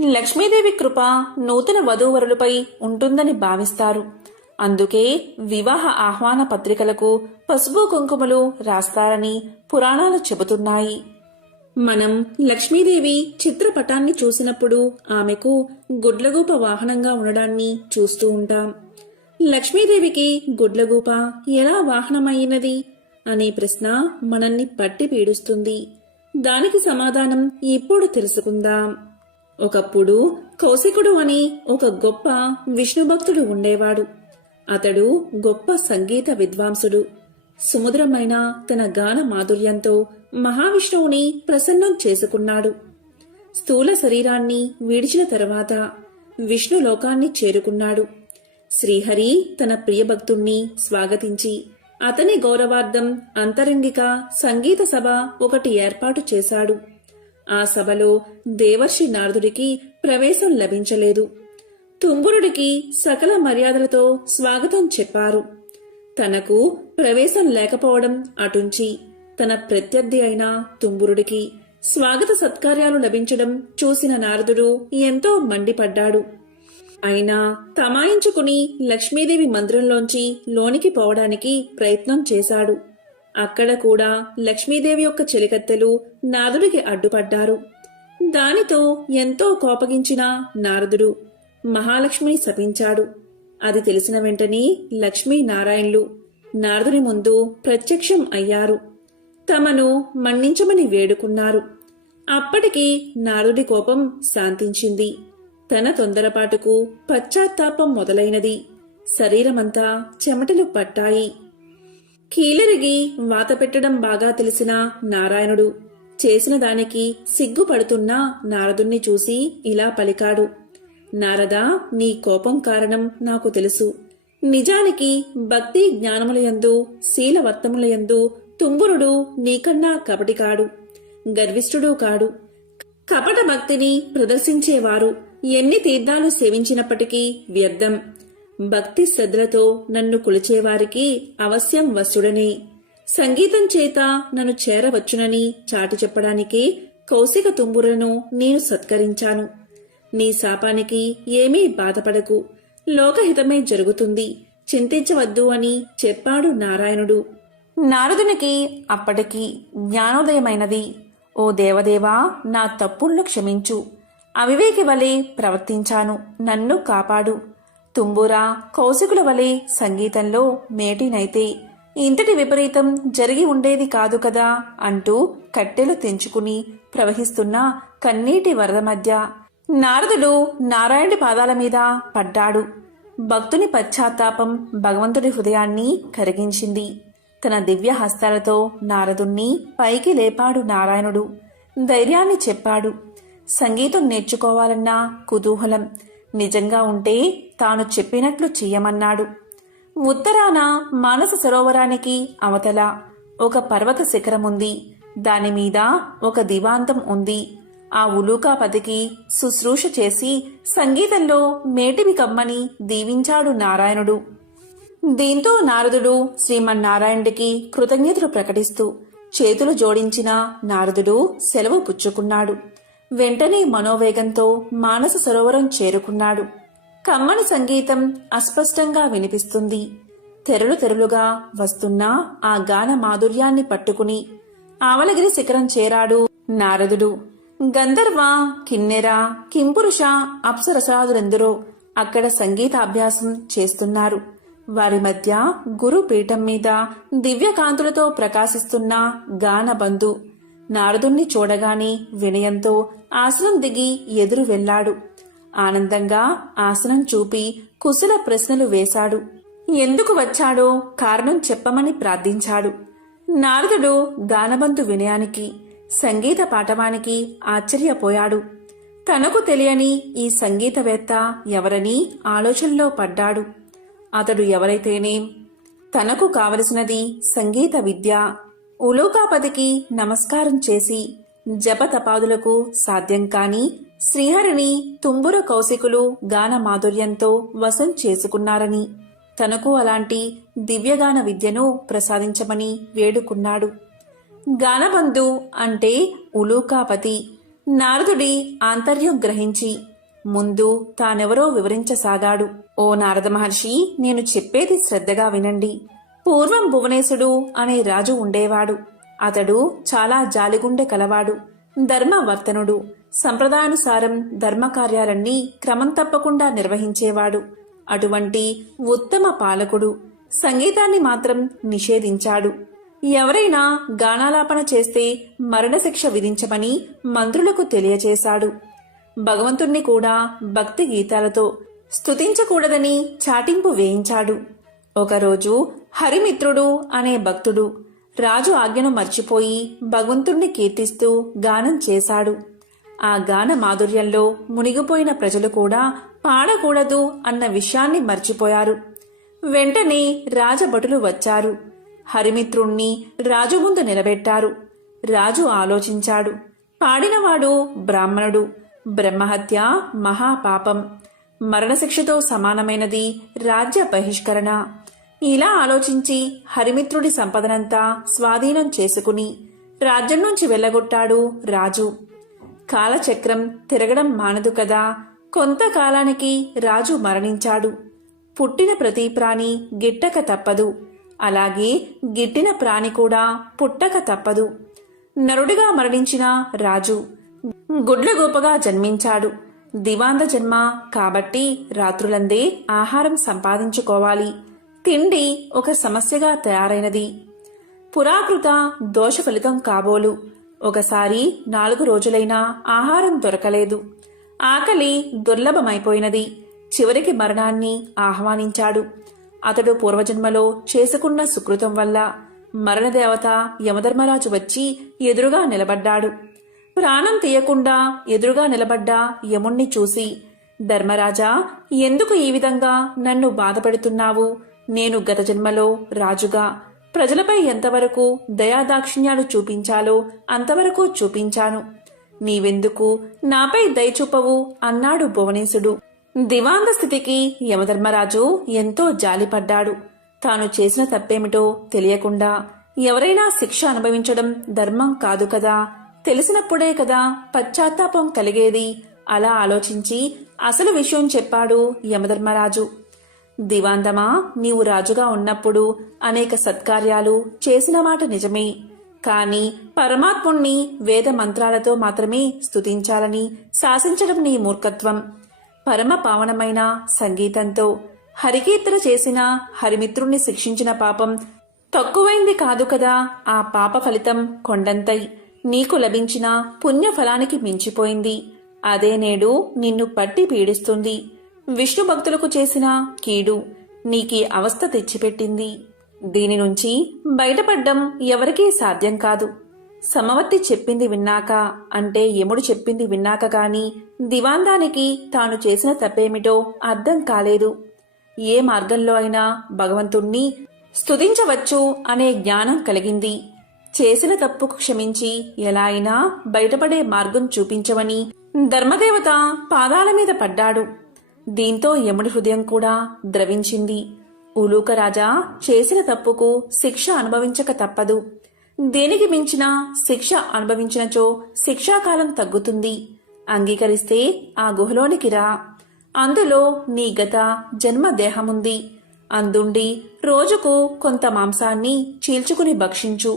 లక్ష్మీదేవి కృప నూతన వధూవరులపై ఉంటుందని భావిస్తారు. అందుకే వివాహ ఆహ్వాన పత్రికలకు పసుపు కుంకుమలు రాస్తారని పురాణాలు చెబుతున్నాయి. మనం లక్ష్మీదేవి చిత్రపటాన్ని చూసినప్పుడు ఆమెకు గుడ్లగూప వాహనంగా ఉండడాన్ని చూస్తూ ఉంటాం. లక్ష్మీదేవికి గుడ్లగూప ఎలా వాహనమైనది అనే ప్రశ్న మనల్ని పట్టి పీడుస్తుంది. దానికి సమాధానం ఇప్పుడు తెలుసుకుందాం. ఒకప్పుడు కౌశికుడు అని ఒక గొప్ప విష్ణు భక్తుడు ఉండేవాడు. అతడు గొప్ప సంగీత విద్వాంసుడు. సుమధురమైన తన గాన మాధుర్యంతో మహావిష్ణువుని ప్రసన్నం చేసుకున్నాడు. స్థూల శరీరాన్ని విడిచిన తరువాత విష్ణు లోకాన్ని చేరుకున్నాడు. శ్రీహరి తన ప్రియభక్తుణ్ణి స్వాగతించి అతని గౌరవార్థం అంతరంగిక సంగీత సభ ఒకటి ఏర్పాటు చేశాడు. ఆ సభలో దేవర్షి నారదుడికి ప్రవేశం లభించలేదు. తుంబురుడికి సకల మర్యాదలతో స్వాగతం చెప్పారు. తనకు ప్రవేశం లేకపోవడం అటుంచి తన ప్రత్యర్థి అయిన తుంబురుడికి స్వాగత సత్కార్యాలు లభించడం చూసిన నారదుడు ఎంతో మండిపడ్డాడు. అయినా తమాయించుకుని లక్ష్మీదేవి మందిరంలోంచి లోనికి పోవడానికి ప్రయత్నం చేశాడు. అక్కడ కూడా లక్ష్మీదేవి యొక్క చెలికత్తెలు నారదుడికి అడ్డుపడ్డారు. దానితో ఎంతో కోపగించిన నారదుడు మహాలక్ష్మిని శపించాడు. అది తెలిసిన వెంటనే లక్ష్మీనారాయణులు నారదుని ముందు ప్రత్యక్షం అయ్యారు. తమను మన్నించమని వేడుకున్నారు. అప్పటికి నారదుడి కోపం శాంతించింది. తన తొందరపాటుకు పశ్చాత్తాపం మొదలైనది. శరీరమంతా చెమటలు పట్టాయి. కీలరిగి వాత పెట్టడం బాగా తెలిసిన నారాయణుడు చేసిన దానికి సిగ్గుపడుతున్న నారదుణ్ణి చూసి ఇలా పలికాడు. నారదా, నీ కోపం కారణం నాకు తెలుసు. నిజానికి భక్తి జ్ఞానములయందు శీలవర్తములయందు తుంబురుడు నీకన్నా కపటి కాడు, గర్విష్ఠుడు కాడు. కపట భక్తిని ప్రదర్శించేవారు ఎన్ని తీర్థాలు సేవించినప్పటికీ వ్యర్థం. భక్తి శ్రద్ధలతో నన్ను కొలిచేవారికి అవశ్యం వశుడనే. సంగీతం చేత నన్ను చేరవచ్చునని చాటి చెప్పడానికే కౌశిక తుంబురను నేను సత్కరించాను. నీ శాపానికి ఏమీ బాధపడకు, లోకహితమే జరుగుతుంది, చింతించవద్దు అని చెప్పాడు నారాయణుడు. నారదునికి అప్పటికి జ్ఞానోదయమైనది. ఓ దేవదేవా, నా తప్పులను క్షమించు. అవివేకి వలె ప్రవర్తించాను, నన్ను కాపాడు. తుంబురా, కౌశికుల వలె సంగీతంలో మేటినైతే ఇంతటి విపరీతం జరిగి ఉండేది కాదు కదా అంటూ కట్టెలు తెంచుకుని ప్రవహిస్తున్న కన్నీటి వరద మధ్య నారదుడు నారాయణుడి పాదాల మీద పడ్డాడు. భక్తుని పశ్చాత్తాపం భగవంతుడి హృదయాన్ని కరిగించింది. తన దివ్య హస్తాలతో నారదుణ్ణి పైకి లేపాడు నారాయణుడు. ధైర్యాన్ని చెప్పాడు. సంగీతం నేర్చుకోవాలన్న కుతూహలం నిజంగా ఉంటే తాను చెప్పినట్లు చెయ్యమన్నాడు. ఉత్తరాన మానస సరోవరానికి అవతల ఒక పర్వత శిఖరముంది. దానిమీద ఒక దివాంతం ఉంది. ఆ ఉలూకాపతికి శుశ్రూష చేసి సంగీతంలో మేటివి కమ్మని దీవించాడు నారాయణుడు. దీంతో నారదుడు శ్రీమన్నారాయణుడికి కృతజ్ఞతలు ప్రకటిస్తూ చేతులు జోడించిన నారదుడు సెలవు పుచ్చుకున్నాడు. వెంటనే మనోవేగంతో మానస సరోవరం చేరుకున్నాడు. కమ్మని సంగీతం అస్పష్టంగా వినిపిస్తుంది. తెరలు తెరలుగా వస్తున్న ఆ గాన మాధుర్యాన్ని పట్టుకుని ఆవలగిరి శిఖరం చేరాడు నారదుడు. గంధర్వ, కిన్నెర, కింపురుష, అప్సరసాదులెందరో అక్కడ సంగీతాభ్యాసం చేస్తున్నారు. వారి మధ్య గురు పీఠం మీద దివ్యకాంతులతో ప్రకాశిస్తున్న గానబంధు నారదుణ్ణి చూడగానే వినయంతో ఆసనం దిగి ఎదురు వెళ్లాడు. ఆనందంగా ఆసనం చూపి కుశల ప్రశ్నలు వేశాడు. ఎందుకు వచ్చాడో కారణం చెప్పమని ప్రార్థించాడు. నారదుడు గానబంధు వినయానికి, సంగీత పాఠవానికి ఆశ్చర్యపోయాడు. తనకు తెలియని ఈ సంగీతవేత్త ఎవరని ఆలోచనలో పడ్డాడు. అతడు ఎవరైతేనేం, తనకు కావలసినది సంగీత విద్య. ఉలూకాపతికి నమస్కారం చేసి జపతపాదులకు సాధ్యం కాని శ్రీహరిని తుంబుర కౌశికులు గాన మాధుర్యంతో వశం చేసుకున్నారని, తనకు అలాంటి దివ్యగాన విద్యను ప్రసాదించమని వేడుకున్నాడు. గానబంధు అంటే ఉలూకాపతి. నారదుడి ఆంతర్యం గ్రహించి ముందు తానెవరో వివరించసాగాడు. ఓ నారద మహర్షి, నేను చెప్పేది శ్రద్ధగా వినండి. పూర్వం భువనేశుడు అనే రాజు ఉండేవాడు. అతడు చాలా జాలిగుండె కలవాడు, ధర్మవర్తనుడు. సంప్రదాయానుసారం ధర్మకార్యాలన్నీ క్రమం తప్పకుండా నిర్వహించేవాడు. అటువంటి ఉత్తమ పాలకుడు సంగీతాన్ని మాత్రం నిషేధించాడు. ఎవరైనా గానాలాపన చేస్తే మరణశిక్ష విధించమని మంత్రులకు తెలియచేశాడు. భగవంతుణ్ణి కూడా భక్తి గీతాలతో స్తుతించకూడదని చాటింపు వేయించాడు. ఒకరోజు హరిమిత్రుడు అనే భక్తుడు రాజు ఆజ్ఞను మర్చిపోయి భగవంతుణ్ణి కీర్తిస్తూ గానం చేశాడు. ఆ గాన మాధుర్యంలో మునిగిపోయిన ప్రజలు కూడా పాడకూడదు అన్న విషయాన్ని మర్చిపోయారు. వెంటనే రాజభటులు వచ్చారు. హరిమిత్రుణ్ణి రాజు ముందు నిలబెట్టారు. రాజు ఆలోచించాడు. పాడినవాడు బ్రాహ్మణుడు, బ్రహ్మహత్య మహాపాపం, మరణశిక్షతో సమానమైనది రాజ్య బహిష్కరణ. ఇలా ఆలోచించి హరిమిత్రుడి సంపదనంతా స్వాధీనం చేసుకుని రాజ్యం నుంచి వెళ్ళగొట్టాడు రాజు. కాలచక్రం తిరగడం మానదు కదా. కొంతకాలానికి రాజు మరణించాడు. పుట్టిన ప్రతి ప్రాణి గిట్టక తప్పదు. అలాగే గిట్టిన ప్రాణి కూడా పుట్టక తప్పదు. నరుడిగా మరణించిన రాజు గుడ్లగోపగా జన్మించాడు. దివాంద జన్మ కాబట్టి రాత్రులందే ఆహారం సంపాదించుకోవాలి. తిండి ఒక సమస్యగా తయారైనది. పురాకృత దోష ఫలితం కాబోలు. ఒకసారి 4 రోజులైనా ఆహారం దొరకలేదు. ఆకలి దుర్లభమైపోయినది. చివరికి మరణాన్ని ఆహ్వానించాడు. అతడు పూర్వజన్మలో చేసుకున్న సుకృతం వల్ల మరణదేవత యమధర్మరాజు వచ్చి ఎదురుగా నిలబడ్డాడు. ప్రాణం తీయకుండా ఎదురుగా నిలబడ్డ యముణ్ణి చూసి, ధర్మరాజా, ఎందుకు ఈ విధంగా నన్ను బాధపెడుతున్నావు? నేను గత జన్మలో రాజుగా ప్రజలపై ఎంతవరకు దయాదాక్షిణ్యాలు చూపించాలో అంతవరకు చూపించాను. నీవెందుకు నాపై దయచూపవు అన్నాడు భువనేశుడు. దివాంద స్థితికి యమధర్మరాజు ఎంతో జాలిపడ్డాడు. తాను చేసిన తప్పేమిటో తెలియకుండా ఎవరైనా శిక్ష అనుభవించడం ధర్మం కాదు కదా. తెలిసినప్పుడే కదా పశ్చాత్తాపం కలిగేది. అలా ఆలోచించి అసలు విషయం చెప్పాడు యమధర్మరాజు. దివాందమా, నీవు రాజుగా ఉన్నప్పుడు అనేక సత్కార్యాలు చేసిన మాట నిజమే. కాని పరమాత్ముణ్ణి వేద మంత్రాలతో మాత్రమే స్తుతించాలని శాసించడం నీ మూర్ఖత్వం. పరమ పావనమైన సంగీతంతో హరికీర్తన చేసిన హరిమిత్రుణ్ణి శిక్షించిన పాపం తక్కువైంది కాదు కదా. ఆ పాప ఫలితం కొండంతై నీకు లభించిన పుణ్యఫలానికి మించిపోయింది. అదే నేడు నిన్ను పట్టి పీడిస్తుంది. విష్ణు భక్తులకు చేసిన కీడు నీకీ అవస్థ తెచ్చిపెట్టింది. దీని నుంచి బయటపడ్డం ఎవరికీ సాధ్యం కాదు. సమవర్తి చెప్పింది విన్నాక, అంటే యముడు చెప్పింది విన్నాక గాని దివాందానికి తాను చేసిన తప్పేమిటో అర్థం కాలేదు. ఏ మార్గంలో అయినా భగవంతుణ్ణి స్తుతించవచ్చు అనే జ్ఞానం కలిగింది. చేసిన తప్పుకు క్షమించి ఎలా అయినా బయటపడే మార్గం చూపించమని ధర్మదేవత పాదాల మీద పడ్డాడు. దీంతో యముడి హృదయం కూడా ద్రవించింది. ఉలూకరాజా, చేసిన తప్పుకు శిక్ష అనుభవించక తప్పదు. దేనికి మించిన శిక్ష అనుభవించినచో శిక్షాకాలం తగ్గుతుంది. అంగీకరిస్తే ఆ గుహలోనికి రా. అందులో నీ గత జన్మ దేహముంది. అందుండి రోజుకు కొంత మాంసాన్ని చీల్చుకుని భక్షించు.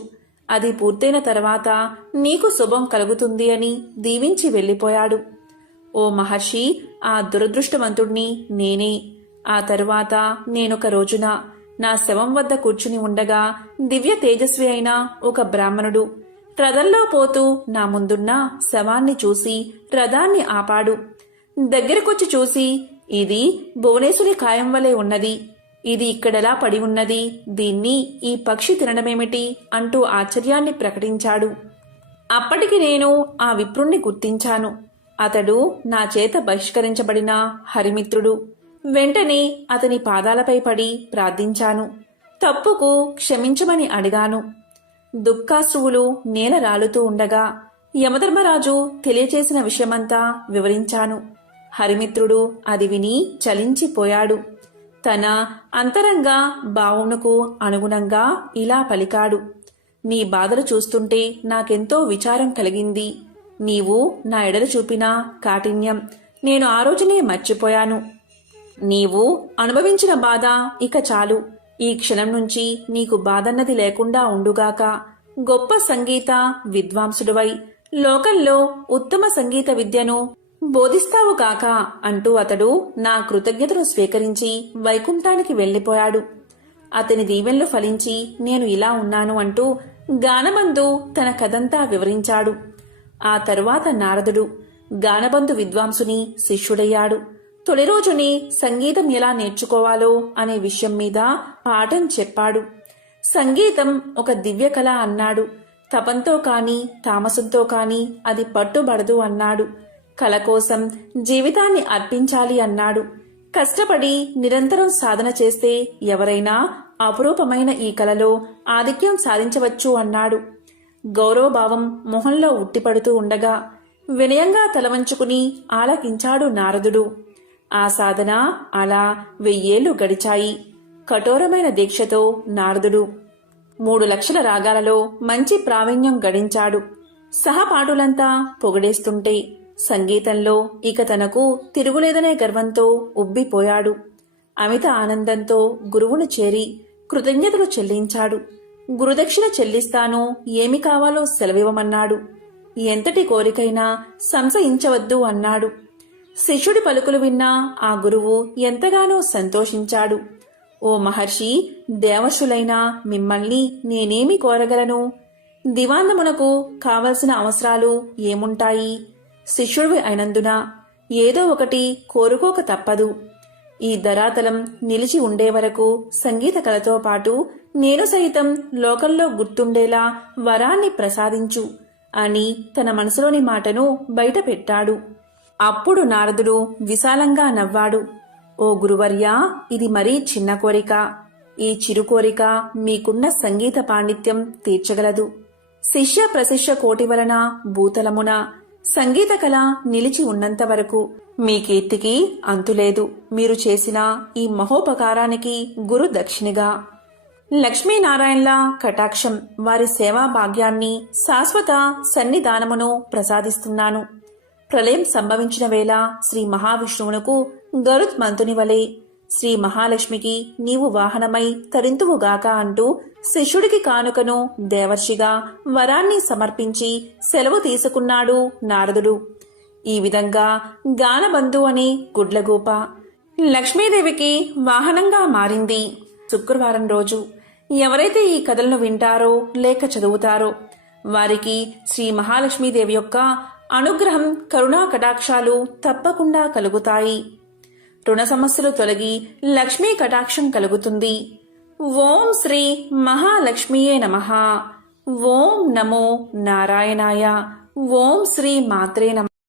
అది పూర్తయిన తర్వాత నీకు శుభం కలుగుతుంది అని దీవించి వెళ్ళిపోయాడు. ఓ మహర్షి, ఆ దురదృష్టవంతుణ్ణి నేనే. ఆ తరువాత నేనొక రోజున నా శవం వద్ద కూర్చుని ఉండగా దివ్య తేజస్వి అయిన ఒక బ్రాహ్మణుడు రథంలో పోతూ నా ముందున్న శవాన్ని చూసి రథాన్ని ఆపాడు. దగ్గరకొచ్చి చూసి, ఇది భువనేశుని కాయం వలె ఉన్నది. ఇది ఇక్కడెలా పడి ఉన్నది? దీన్ని ఈ పక్షి తినడమేమిటి అంటూ ఆశ్చర్యాన్ని ప్రకటించాడు. అప్పటికి నేను ఆ విప్రుణ్ణి గుర్తించాను. అతడు నా చేత బహిష్కరించబడిన హరిమిత్రుడు. వెంటనే అతని పాదాలపై పడి ప్రార్థించాను. తప్పుకు క్షమించమని అడిగాను. దుఃఖాశ్రువులు నేల రాలుతూ ఉండగా యమధర్మరాజు తెలియచేసిన విషయమంతా వివరించాను. హరిమిత్రుడు అది విని చలించిపోయాడు. తన అంతరంగ భావమునకు అనుగుణంగా ఇలా పలికాడు. నీ బాధలు చూస్తుంటే నాకెంతో విచారం కలిగింది. నీవు నా ఎడల చూపిన కాఠిన్యం నేను ఆ రోజునే మర్చిపోయాను. నీవు అనుభవించిన బాధ ఇక చాలు. ఈ క్షణం నుంచి నీకు బాధన్నది లేకుండా ఉండుగాక. గొప్ప సంగీత విద్వాంసుడివై లోకంలో ఉత్తమ సంగీత విద్యను బోధిస్తావు కాక అంటూ అతడు నా కృతజ్ఞతను స్వీకరించి వైకుంఠానికి వెళ్లిపోయాడు. అతని దీవెనలు ఫలించి నేను ఇలా ఉన్నాను అంటూ గానబంధు తన కథంతా వివరించాడు. ఆ తరువాత నారదుడు గానబంధు విద్వాంసుని శిష్యుడయ్యాడు. తొలి రోజుని సంగీతం ఎలా నేర్చుకోవాలో అనే విషయం మీద పాఠం చెప్పాడు. సంగీతం ఒక దివ్య కళ అన్నాడు. తపంతో కాని తామసంతో కాని అది పట్టుబడదు అన్నాడు. కళ కోసం జీవితాన్ని అర్పించాలి అన్నాడు. కష్టపడి నిరంతరం సాధన చేస్తే ఎవరైనా అపురూపమైన ఈ కళలో ఆధిక్యం సాధించవచ్చు అన్నాడు. గౌరవభావం మొహంలో ఉట్టిపడుతూ ఉండగా వినయంగా తలవంచుకుని ఆలకించాడు నారదుడు. ఆ సాధన అలా 1000 ఏళ్లు గడిచాయి. కఠోరమైన దీక్షతో నారదుడు 3 లక్షల రాగాలలో మంచి ప్రావీణ్యం గడించాడు. సహపాఠులంతా పొగడేస్తుంటే సంగీతంలో ఇక తనకు తిరుగులేదనే గర్వంతో ఉబ్బిపోయాడు. అమిత ఆనందంతో గురువును చేరి కృతజ్ఞతలు చెల్లించాడు. గురుదక్షిణ చెల్లిస్తాను, ఏమి కావాలో సెలవివ్వమన్నాడు. ఎంతటి కోరికైనా సంశయించవద్దు అన్నాడు. శిష్యుడి పలుకులు విన్న ఆ గురువు ఎంతగానో సంతోషించాడు. ఓ మహర్షి, దేవర్షులైన మిమ్మల్ని నేనేమి కోరగలను? దివాందమునకు కావలసిన అవసరాలు ఏముంటాయి? శిష్యుడివి అయినందున ఏదో ఒకటి కోరుకోక తప్పదు. ఈ ధరాతలం నిలిచి ఉండే వరకు సంగీత కళతో పాటు నేను సైతం లోకంలో గుర్తుండేలా వరాన్ని ప్రసాదించు అని తన మనసులోని మాటను బయట పెట్టాడు. అప్పుడు నారదుడు విశాలంగా నవ్వాడు. ఓ గురువర్యా, ఇది మరీ చిన్న కోరిక. ఈ చిరు కోరిక మీకున్న సంగీత పాండిత్యం తీర్చగలదు. శిష్య ప్రశిష్య కోటి వలన భూతలమున సంగీత కళ నిలిచి ఉన్నంత వరకు మీ కీర్తికి అంతులేదు. మీరు చేసిన ఈ మహోపకారానికి గురు దక్షిణగా లక్ష్మీనారాయణల కటాక్షం, వారి సేవా భాగ్యాన్ని, శాశ్వత సన్నిధానమును ప్రసాదిస్తున్నాను. ప్రళయం సంభవించిన వేళ శ్రీ మహావిష్ణువునకు గరుత్మంతుని వలె శ్రీ మహాలక్ష్మికి నీవు వాహనమై తరింతువుగాక అంటూ శిష్యుడికి కానుకను దేవర్షిగా వరాన్ని సమర్పించి సెలవు తీసుకున్నాడు నారదుడు. ఈ విధంగా గానబంధు అనే గుడ్లగూప లక్ష్మీదేవికి వాహనంగా మారింది. శుక్రవారం రోజు ఎవరైతే ఈ కథలను వింటారో లేక చదువుతారో వారికి శ్రీ మహాలక్ష్మీదేవి యొక్క అనుగ్రహం, కరుణా కటాక్షాలు తప్పకుండా కలుగుతాయి. రుణ సమస్యలు తొలగి లక్ష్మీ కటాక్షం కలుగుతుంది. ఓం శ్రీ మహాలక్ష్మీయే నమః. ఓం నమో నారాయణాయ. ఓం శ్రీ మాత్రే నమః.